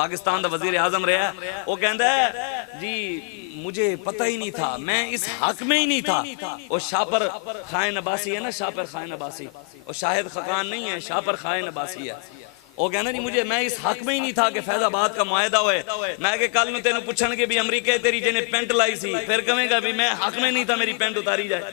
पाकिस्तान का वजीर आजम रहा, वो कहता है जी मुझे पता ही नहीं था, मैं इस हक में ही नहीं था। वो शापर खान अब्बासी है ना, शापर खान अब्बासी, वो शाहिद खकान नहीं है, शापर खान अब्बासी है। वो कहना नहीं मुझे, मैं इस हक में ही नहीं था कि फैजाबाद का मुआहदा होए। मैं कि कल में तेन पूछणगे भी अमरीका तेरी जिन्हें पेंट लाई सी, फिर कहेगा भी मैं हक में नहीं था मेरी पेंट उतारी जाए।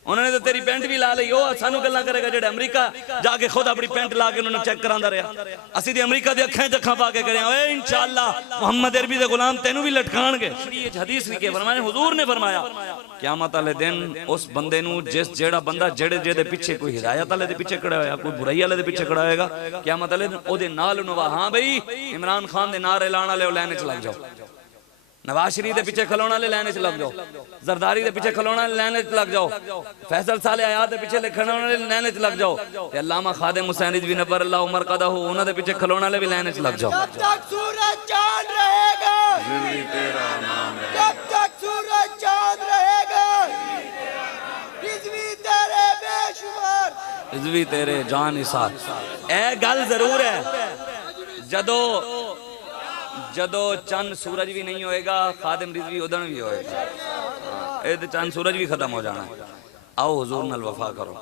उन्होंने तो तेरी पेंट भी ला ली, सानू गल्लां करेगा जेड़े अमरीका जाके खुद अपनी पेंट ला के उन्होंने चेक करांदा रहा। असीं ते अमरीका दी अखां च अखां पा के करे ओए इंशाअल्लाह मोहम्मद अरबी दे गुलाम तेनू भी लटकाणगे। ये हदीस लिखी है, फरमाया हुजूर ने फरमाया क़यामत वाले दिन उस बंदे नू जिस जेड़ा बंदा जेड़े जेदे पीछे कोई हिदायत वाले दे पीछे खड़ा होया, कोई बुराई वाले दे पीछे खड़ा होएगा, क़यामत वाले दिन ओदे नाल नवा हां भाई इमरान खान दे नारे लाण वाले लाइन च लग जाओ, नवाज शरीफ के पीछे खलोना ले लाइन च लग जाओ, जरदारी के पीछे खलोना ले लाइन च लग जाओ, फैसल साले आयात के पीछे खलोना ले लाइन च लग जाओ, अल्लामा खादिम हुसैन रिजवी नब्बर अल्लाह उमर कदा हो उन्हां दे पीछे खलोना ले भी लाइन च लग जाओ। जब तक सूरज चांद रहेगा, जब तक सूरज चांद रहेगा, रिजवी तेरे बेशुमार, रिजवी तेरे जान निसार। ए गल जरूर है, जदों जदों चंद सूरज भी नहीं होएगा खादिम रिजवी उदन भी होएगा, ए ते चंद सूरज भी खत्म हो जाना। आओ हुजूर नाल वफा करो।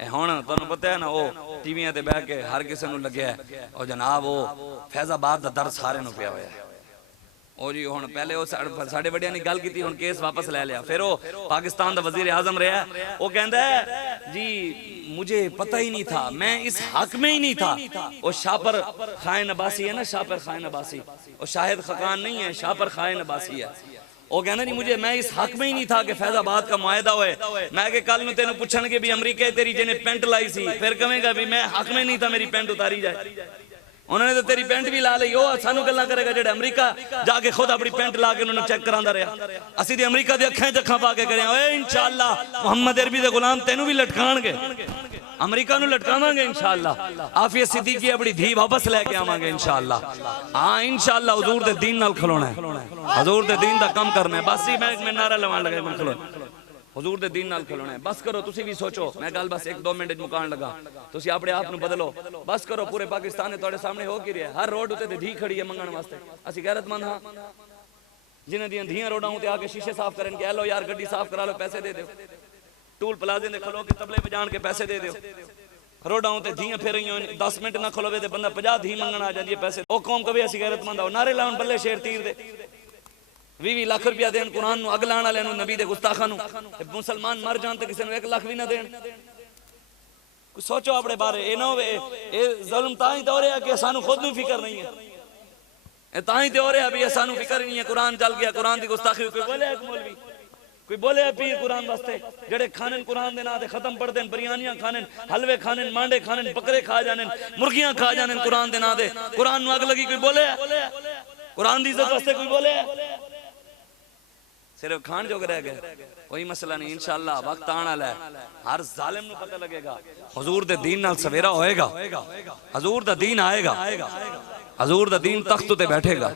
ए हुण तुहानू पता है ना, वो टीवियां ते बैठ के हर किसी नू लग्या है और जनाब वो फैजाबाद दा दर्द सारे नू पिया होया है। ओ जी हुण पहले वो साडे वड्डियां ने गल कीती, हुण केस वापस ले लिया। फिर वो पाकिस्तान दा वजीर आजम रहा, वो कहंदा है जी मुझे पता ही नहीं था, मैं इस हक में ही नहीं था। वो शापर खान अब्बासी है ना, शापर खान अब्बासी, वो शाहिद खकान नहीं है, शापर खान अब्बासी है। वो कहना नहीं मुझे, मैं इस हक में ही नहीं था कि फैजाबाद का मुआहदा होए। मैं कि कल में तेन पूछणगे भी अमरीका तेरी जिन्हें पेंट लाई सी, फिर कहेगा भी मैं हक में नहीं था मेरी पेंट उतारी जाए। उन्होंने तो तेरी पेंट भी ला ली, सानू गल्लां करेगा जेड़े अमरीका जाके खुद अपनी पेंट ला के उन्होंने चेक करांदा रहा। असीं ते अमरीका दी अखां च अखां पा के करे ओए इंशाअल्लाह मोहम्मद अरबी दे गुलाम तेनू भी लटकाणगे, अमरीका नू लटकावांगे इंशाअल्लाह। आफिया सिद्दीकी अपनी धी वापस लेके आवांगे इंशाअल्लाह। हाँ इंशाअल्लाह हुजूर दे दीन नाल खलोना है, हुजूर दे दीन दा कम करना है। बस ही मैं नारा लवाण लगा, मैं खलो हुजूर दे दीन नाल खलोना है। बस करो, तुसी भी सोचो, मैं गल बस 1-2 मिनट मुकान लगा, तुसी अपने आप नू बदलो। बस करो, पूरे पाकिस्तान तुहाडे सामने हो की रहा, हर रोड उत्ते धी खड़ी है मंगण वास्ते। असीं गैरतमंद हां, जिन्हां दियां धीयां रोडां उत्ते आके शीशे साफ करन के लो यार गड्डी साफ करा लो, पैसे दे दो। टूल प्लाजे दे खलो के तबले बजाण के पैसे दे दो। रोडां उत्ते धीयां फिर रही 10 मिनट ना खलोवे ते बंदा 50 धी मंगण आ जांदी है पैसे। ओ कौम कवे असीं गैरतमंद आओ, नारे लाउण बल्ले शेर तीर दे 20 लाख रुपया देन कुरान नू, अग लाण वाले नू, नबी दे गुस्ताखां नू। मुसलमान मर जान ते किसी नू 1 लाख भी ना देन। कुछ सोचो अपने बारे, ए ना होवे ए जुल्म तां ही तो हो रहा कि सानू खुद नू फिक्र नहीं है, ए तां ही तो हो रहा भी सानू फिक्र नहीं है। कुरान चल गया, कुरान दी गुस्ताखी कोई बोले एक मौलवी, कोई बोले पीर कुरान वास्ते जेड़े खाने कुरान दे नां ते खत्म पढ़ देन, बिरयानियां खाने, हलवे खाने, मांडे खाने, बकरे खा जाने, मुर्गियां खा जाने कुरान दे नां ते। कुरान नू अग लगी कोई बोले, कुरान दी इज्जत वास्ते कोई बोले, सिर्फ खान जोग रह गए। कोई मसला नहीं, इंशाअल्लाह वक्त आने वाला है, हर जालिम नू पता लगेगा हुजूर दे दीन नाल सवेरा होएगा, हुजूर दा दीन आएगा, हुजूर दा दीन तख्त ते बैठेगा।